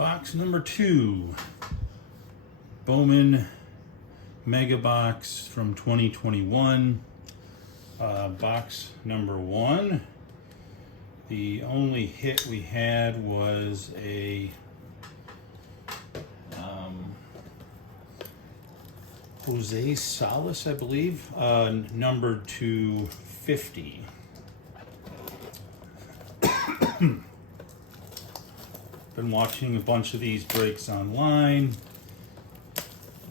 Box number 2, Bowman Mega box from 2021. Box number 1. The only hit we had was a Jose Salas, I believe, numbered to 50. Been watching a bunch of these breaks online.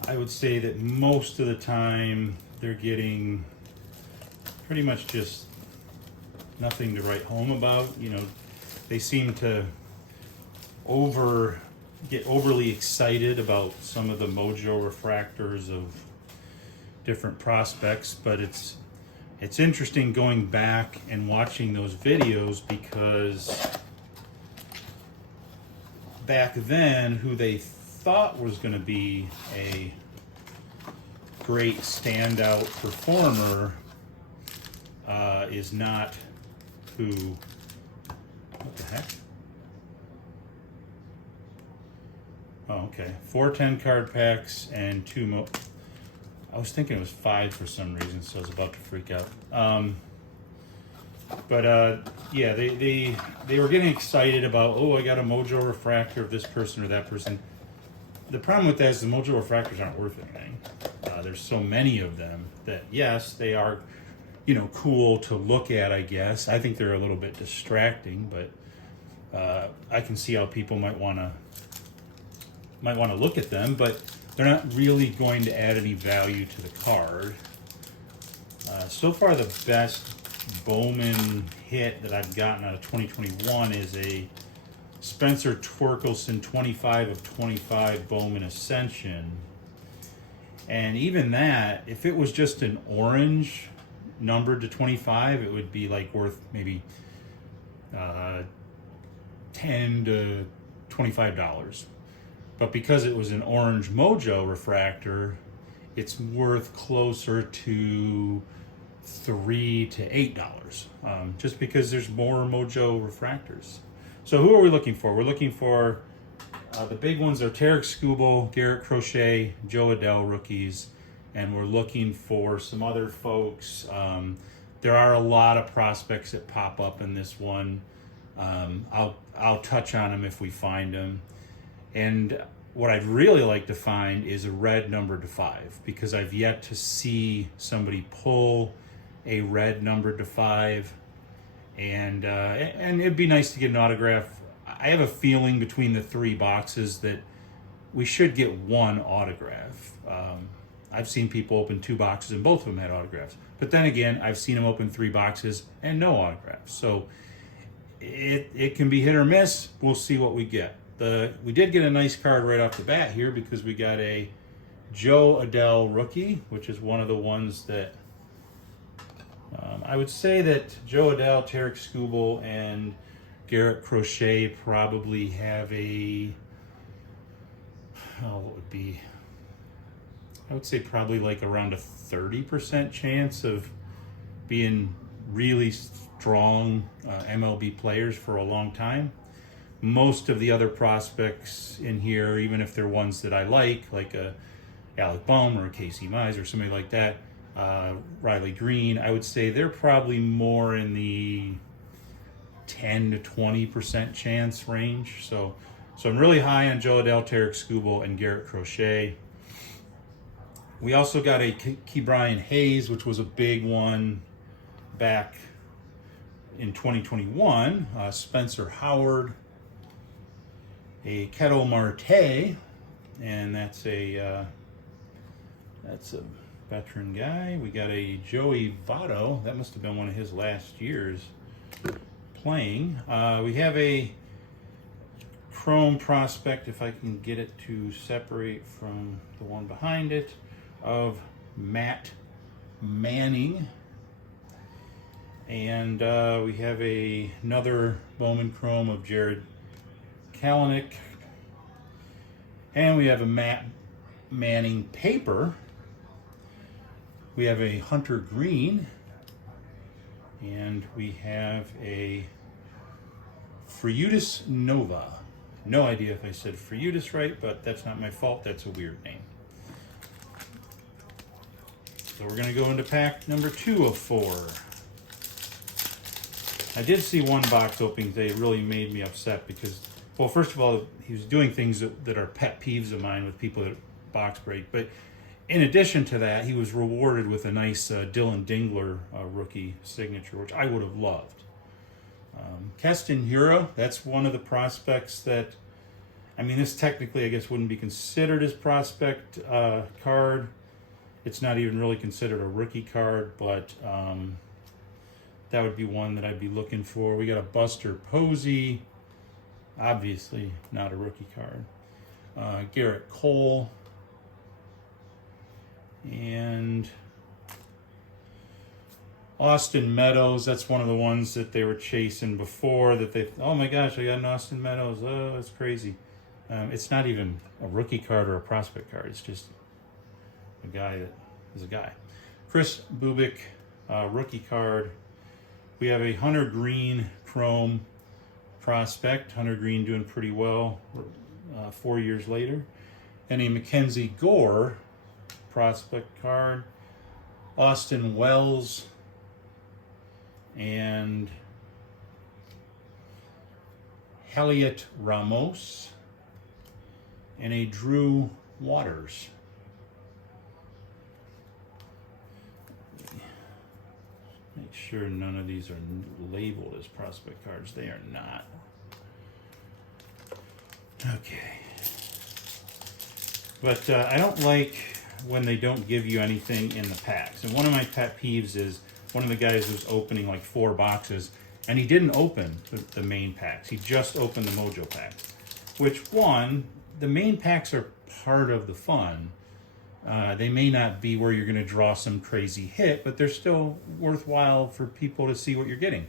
I would say that most of the time they're getting pretty much just nothing to write home about. You know, they seem to get overly excited about some of the mojo refractors of different prospects, but it's interesting going back and watching those videos, because back then who they thought was going to be a great standout performer is not who. What the heck? Oh, okay. 4 10-card packs and 2 I was thinking it was 5 for some reason, so I was about to freak out. Yeah, they were getting excited about, oh, I got a mojo refractor of this person or that person. The problem with that is the mojo refractors aren't worth anything. There's so many of them that, yes, they are, cool to look at, I guess. I think they're a little bit distracting, but I can see how people might want to look at them, but they're not really going to add any value to the card. So far, the best Bowman hit that I've gotten out of 2021 is a Spencer Torkelson 25 of 25 Bowman Ascension. And even that, if it was just an orange numbered to 25, it would be like worth maybe $10 to $25. But because it was an orange mojo refractor, it's worth closer to $3 to $8, just because there's more mojo refractors. So who are we looking for? We're looking for the big ones are Tarek Skubal, Garrett Crochet, Joe Adell rookies, and we're looking for some other folks. There are a lot of prospects that pop up in this one. I'll touch on them if we find them. And what I'd really like to find is a red numbered to 5, because I've yet to see somebody pull a red numbered to 5, and it'd be nice to get an autograph. I have a feeling between the 3 boxes that we should get 1 autograph. I've seen people open 2 boxes and both of them had autographs. But then again, I've seen them open 3 boxes and no autographs. So it can be hit or miss. We'll see what we get. We did get a nice card right off the bat here, because we got a Joe Adell rookie, which is one of the ones that I would say that Joe Adell, Tarek Skubal, and Garrett Crochet probably have what would be, I would say probably like around a 30% chance of being really strong MLB players for a long time. Most of the other prospects in here, even if they're ones that I like a Alec Bohm or a Casey Mize or somebody like that, Riley Green, I would say they're probably more in the 10 to 20% chance range. So I'm really high on Joe Adell, Tarek Skubal, and Garrett Crochet. We also got a Ke'Bryan Hayes, which was a big one back in 2021. Spencer Howard, a Ketel Marte, and that's a veteran guy. We got a Joey Votto. That must have been one of his last years playing. We have a Chrome prospect, if I can get it to separate from the one behind it, of Matt Manning. And we have another Bowman Chrome of Jared Kalanick. And we have a Matt Manning paper. We have a Hunter Green. And we have a Friudis Nova. No idea if I said Freudius right, but that's not my fault. That's a weird name. So we're going to go into pack number 2 of 4. I did see one box opening today. It really made me upset because, well, first of all, he was doing things that are pet peeves of mine with people that box break. But in addition to that, he was rewarded with a nice Dylan Dingler rookie signature, which I would have loved. Keston Hero, that's one of the prospects that, I mean, this technically, I guess, wouldn't be considered as prospect card. It's not even really considered a rookie card, but that would be one that I'd be looking for. We got a Buster Posey, obviously not a rookie card. Garrett Cole, and Austin Meadows. That's one of the ones that they were chasing before that they, oh my gosh, I got an Austin Meadows. Oh, that's crazy. It's not even a rookie card or a prospect card. It's just a guy that is a guy. Chris Bubik, rookie card. We have a Hunter Green Chrome prospect. Hunter Green doing pretty well 4 years later. And a Mackenzie Gore prospect card. Austin Wells and Heliot Ramos and a Drew Waters. Make sure none of these are labeled as prospect cards. They are not. Okay. But I don't like when they don't give you anything in the packs. And one of my pet peeves is one of the guys was opening like 4 boxes and he didn't open the main packs. He just opened the Mojo packs. Which, one, the main packs are part of the fun. They may not be where you're going to draw some crazy hit, but they're still worthwhile for people to see what you're getting.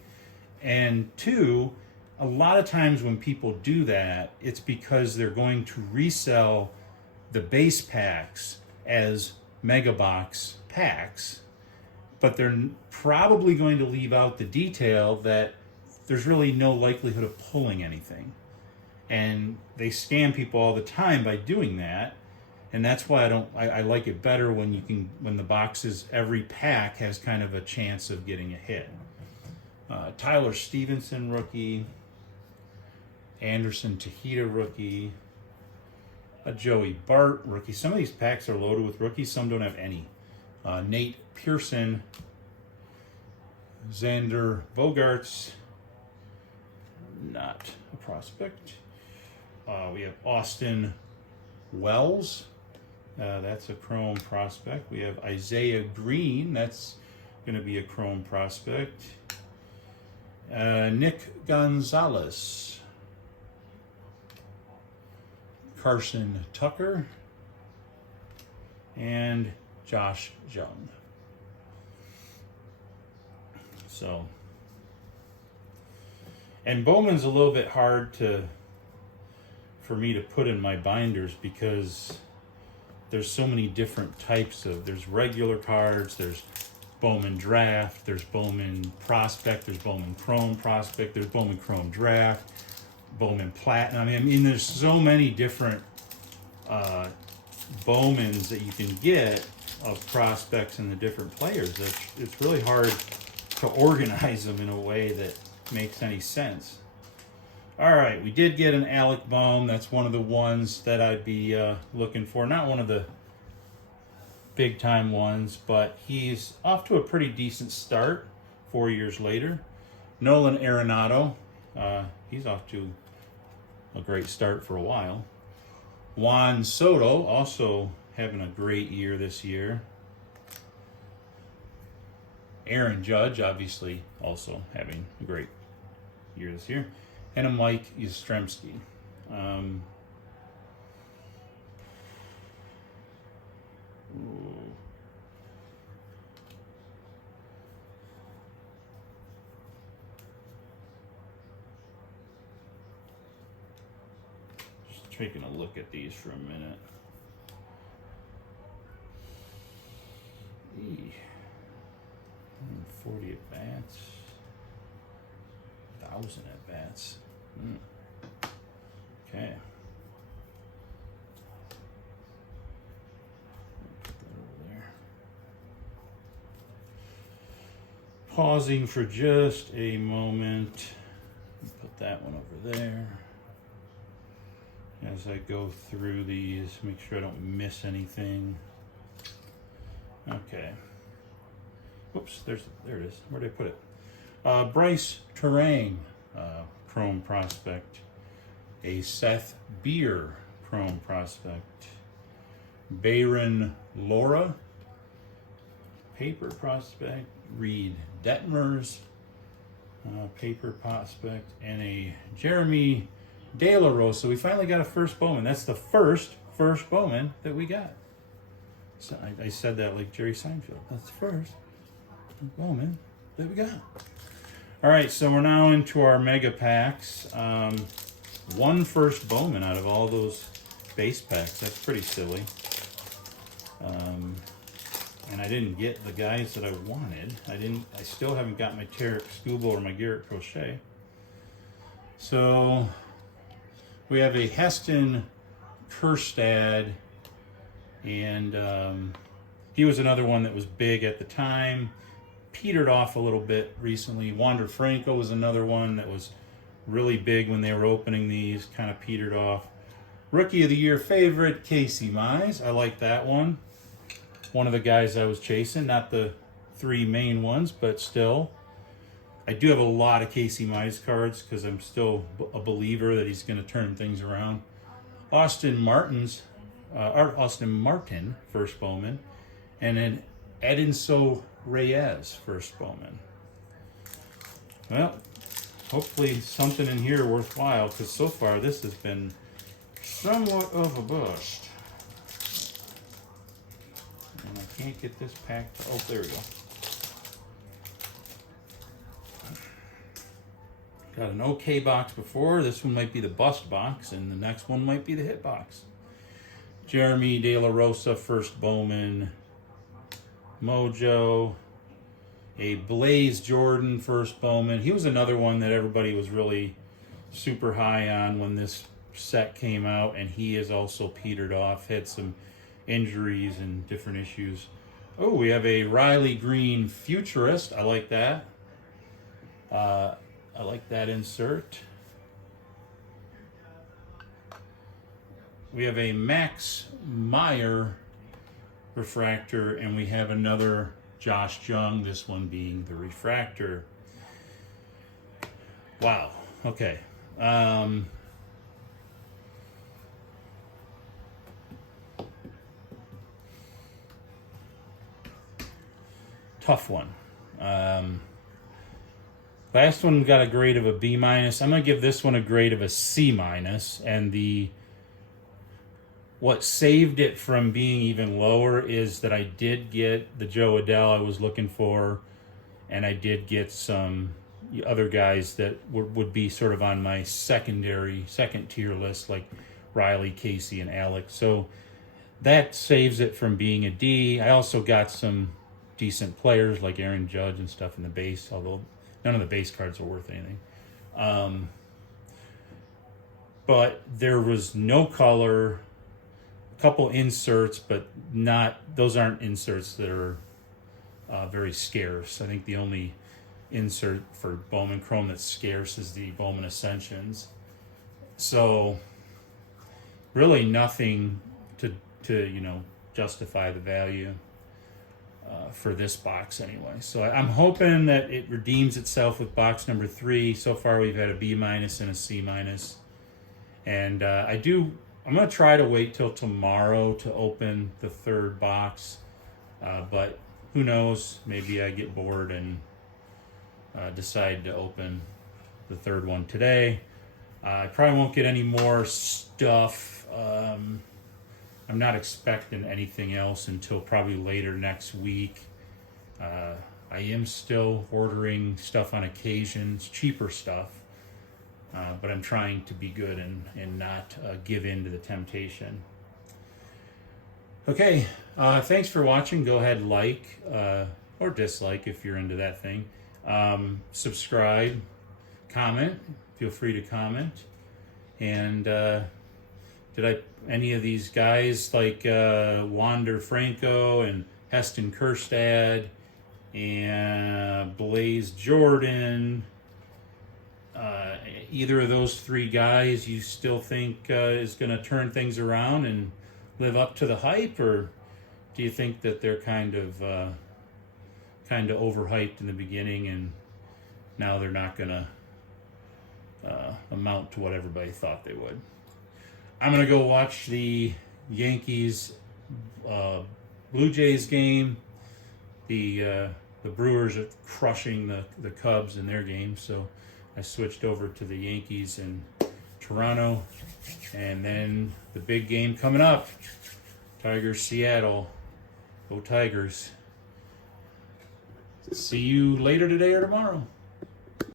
And 2, a lot of times when people do that, it's because they're going to resell the base packs as mega box packs, but they're probably going to leave out the detail that there's really no likelihood of pulling anything. And they scam people all the time by doing that. And that's why I like it better when the boxes, every pack has kind of a chance of getting a hit. Tyler Stevenson rookie, Anderson Tejeda rookie, a Joey Bart rookie. Some of these packs are loaded with rookies, some don't have any. Nate Pearson, Xander Bogaerts, not a prospect. We have Austin Wells. That's a Chrome prospect. We have Isaiah Green. That's going to be a Chrome prospect. Nick Gonzalez. Carson Tucker. And Josh Jung. So, and Bowman's a little bit hard for me to put in my binders because there's so many different types of, there's regular cards, there's Bowman Draft, there's Bowman Prospect, there's Bowman Chrome Prospect, there's Bowman Chrome Draft, Bowman Platinum. I mean, there's so many different Bowmans that you can get of prospects and the different players. It's really hard to organize them in a way that makes any sense. All right, we did get an Alec Bohm. That's one of the ones that I'd be looking for. Not one of the big-time ones, but he's off to a pretty decent start 4 years later. Nolan Arenado, he's off to a great start for a while. Juan Soto, also having a great year this year. Aaron Judge, obviously, also having a great year this year. And a Mike Yastrzemski. Just taking a look at these for a minute. 40 at bats. 1,000 at bats. Okay. Pausing for just a moment. Put that one over there. As I go through these, make sure I don't miss anything. Okay. Whoops, there it is. Where did I put it? Bryce Terrain, Chrome Prospect. A Seth Beer, Chrome Prospect. Bayron Laura, Paper Prospect. Reed Detmers, Paper Prospect. And a Jeremy De La Rosa. So we finally got a first Bowman. That's the first Bowman that we got. So I said that like Jerry Seinfeld. That's the first Bowman that we got. All right, so we're now into our mega packs. One first Bowman out of all those base packs. That's pretty silly. And I didn't get the guys that I wanted. I still haven't got my Tarek Skubal or my Garrett Crochet. So we have a Heston Kjerstad, and he was another one that was big at the time. Petered off a little bit recently. Wander Franco was another one that was really big when they were opening these, kind of petered off. Rookie of the Year favorite, Casey Mize. I like that one. One of the guys I was chasing, not the three main ones, but still. I do have a lot of Casey Mize cards because I'm still a believer that he's going to turn things around. Austin Martin, first Bowman, and then Edinso Reyes, first Bowman. Well, hopefully something in here worthwhile, because so far this has been somewhat of a bust. And I can't get this packed. Oh, there we go. Got an okay box before. This one might be the bust box, and the next one might be the hit box. Jeremy De La Rosa, first Bowman. Mojo. A Blaze Jordan, first Bowman. He was another one that everybody was really super high on when this set came out, and he is also petered off. Had some injuries and different issues. Oh, we have a Riley Green Futurist. I like that. I like that insert. We have a Max Meyer refractor, and we have another Josh Jung, this one being the refractor. Wow. Okay. Tough one. Last one got a grade of a B-. I'm going to give this one a grade of a C-. And what saved it from being even lower is that I did get the Joe Adell I was looking for, and I did get some other guys that would be sort of on my second tier list, like Riley, Casey, and Alex. So that saves it from being a D. I also got some decent players like Aaron Judge and stuff in the base, although none of the base cards are worth anything. But there was no color, a couple inserts, but those aren't inserts that are very scarce. I think the only insert for Bowman Chrome that's scarce is the Bowman Ascensions. So really nothing to justify the value for this box anyway. So I'm hoping that it redeems itself with box number 3. So far we've had a B- and a C-. And I'm going to try to wait till tomorrow to open the third box. But who knows, maybe I get bored and decide to open the third one today. I probably won't get any more stuff. I'm not expecting anything else until probably later next week. I am still ordering stuff on occasions, cheaper stuff, but I'm trying to be good and not give in to the temptation. Okay, thanks for watching. Go ahead, like or dislike if you're into that thing. Subscribe, comment. Feel free to comment. And any of these guys like Wander Franco and Heston Kjerstad and Blaze Jordan. Either of those three guys you still think is going to turn things around and live up to the hype, or do you think that they're kind of overhyped in the beginning and now they're not going to amount to what everybody thought they would? I'm going to go watch the Yankees Blue Jays game. The Brewers are crushing the Cubs in their game, so I switched over to the Yankees in Toronto. And then the big game coming up, Tigers Seattle. Go Tigers. See you later today or tomorrow.